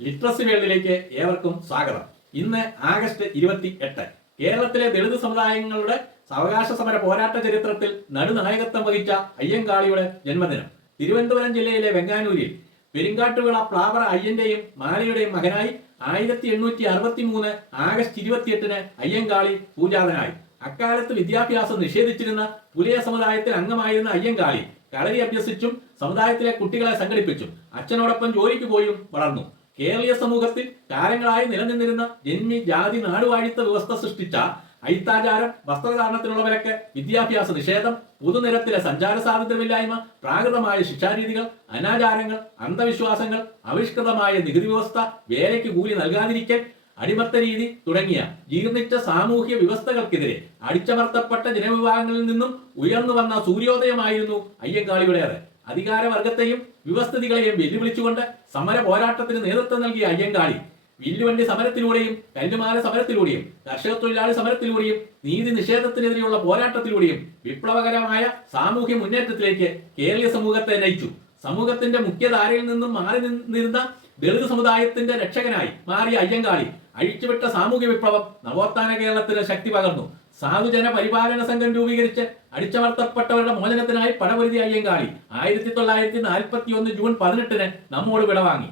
Literacy വേൾഡിലേക്ക് ഏവർക്കും സ്വാഗതം. ഇന്ന് ആഗസ്റ്റ് ഇരുപത്തി എട്ട് കേരളത്തിലെ ദളിത് സമുദായങ്ങളുടെ സാവകാശ സമര പോരാട്ട ചരിത്രത്തിൽ നടുനായകത്വം വഹിച്ച അയ്യങ്കാളിയുടെ ജന്മദിനം. തിരുവനന്തപുരം ജില്ലയിലെ വെങ്ങാനൂരിൽ പെരിങ്കാട്ടുവിള പ്ലാവറ അയ്യന്റെയും മാലയുടെയും മകനായി ആയിരത്തി എണ്ണൂറ്റി അറുപത്തി മൂന്ന് ആഗസ്റ്റ് ഇരുപത്തിയെട്ടിന് അയ്യങ്കാളി പൂജാതനായി. അക്കാലത്ത് വിദ്യാഭ്യാസം നിഷേധിച്ചിരുന്ന പുലിയ സമുദായത്തിൽ അംഗമായിരുന്ന അയ്യങ്കാളി കളരി അഭ്യസിച്ചും സമുദായത്തിലെ കുട്ടികളെ സംഘടിപ്പിച്ചും അച്ഛനോടൊപ്പം ജോലിക്ക് പോയും വളർന്നു. കേരളീയ സമൂഹത്തിൽ കാലങ്ങളായി നിലനിന്നിരുന്ന ജന്മി ജാതി നാടുവാഴിത്ത വ്യവസ്ഥ സൃഷ്ടിച്ച ഐത്താചാരം വസ്ത്രധാരണത്തിനുള്ള വിലക്ക് വിദ്യാഭ്യാസ നിഷേധം പൊതുനിരത്തിലെ സഞ്ചാര സ്വാതന്ത്ര്യമില്ലായ്മ പ്രാകൃതമായ ശിക്ഷാരീതികൾ അനാചാരങ്ങൾ അന്ധവിശ്വാസങ്ങൾ ആവിഷ്കൃതമായ നികുതി വ്യവസ്ഥ വേലയ്ക്ക് കൂലി നൽകാതിരിക്കൽ അടിമത്ത രീതി തുടങ്ങിയ ജീർണിച്ച സാമൂഹ്യ വ്യവസ്ഥകൾക്കെതിരെ അടിച്ചമർത്തപ്പെട്ട ജനവിഭാഗങ്ങളിൽ നിന്നും ഉയർന്നു വന്ന സൂര്യോദയമായിരുന്നു അയ്യങ്കാളിയുടേത് അധികാരവർഗത്തെയും വ്യവസ്ഥിതികളെയും വെല്ലുവിളിച്ചുകൊണ്ട് സമര പോരാട്ടത്തിന് നേതൃത്വം നൽകിയ അയ്യങ്കാളി വില്ലുവണ്ടി സമരത്തിലൂടെയും കല്ലുമാല സമരത്തിലൂടെയും കർഷക തൊഴിലാളി സമരത്തിലൂടെയും നീതി നിഷേധത്തിനെതിരെയുള്ള പോരാട്ടത്തിലൂടെയും വിപ്ലവകരമായ സാമൂഹ്യ മുന്നേറ്റത്തിലേക്ക് കേരളീയ സമൂഹത്തെ നയിച്ചു. സമൂഹത്തിന്റെ മുഖ്യധാരയിൽ നിന്നും മാറി നിന്നിരുന്ന ദളിത് സമുദായത്തിന്റെ രക്ഷകനായി മാറിയ അയ്യങ്കാളി അഴിച്ചുവിട്ട സാമൂഹ്യ വിപ്ലവം നവോത്ഥാന കേരളത്തിന് ശക്തി പകർന്നു. സാധുജന പരിപാലന സംഘം രൂപീകരിച്ച് അടിച്ചമർത്തപ്പെട്ടവരുടെ മോചനത്തിനായി പടപൊരുതി അയ്യങ്കാളി ആയിരത്തി തൊള്ളായിരത്തി നാൽപ്പത്തി ഒന്ന് ജൂൺ പതിനെട്ടിന് നമ്മോട് വിടവാങ്ങി.